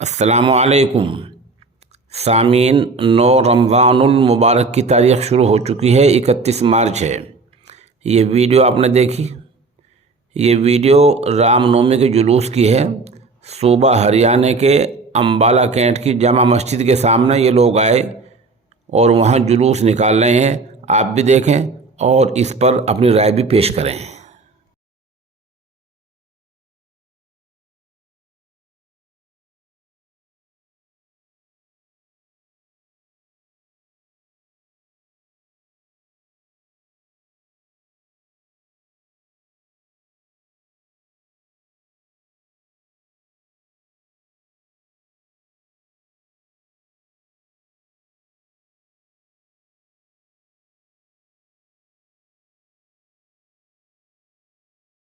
अस्सलामुअलैकुम सामीन। 9 रमज़ानुल मुबारक की तारीख़ शुरू हो चुकी है, 31 मार्च है। ये वीडियो आपने देखी, ये वीडियो रामनवमी के जुलूस की है। सूबा हरियाणा के अम्बाला कैंट की जामा मस्जिद के सामने ये लोग आए और वहाँ जुलूस निकाल रहे हैं। आप भी देखें और इस पर अपनी राय भी पेश करें।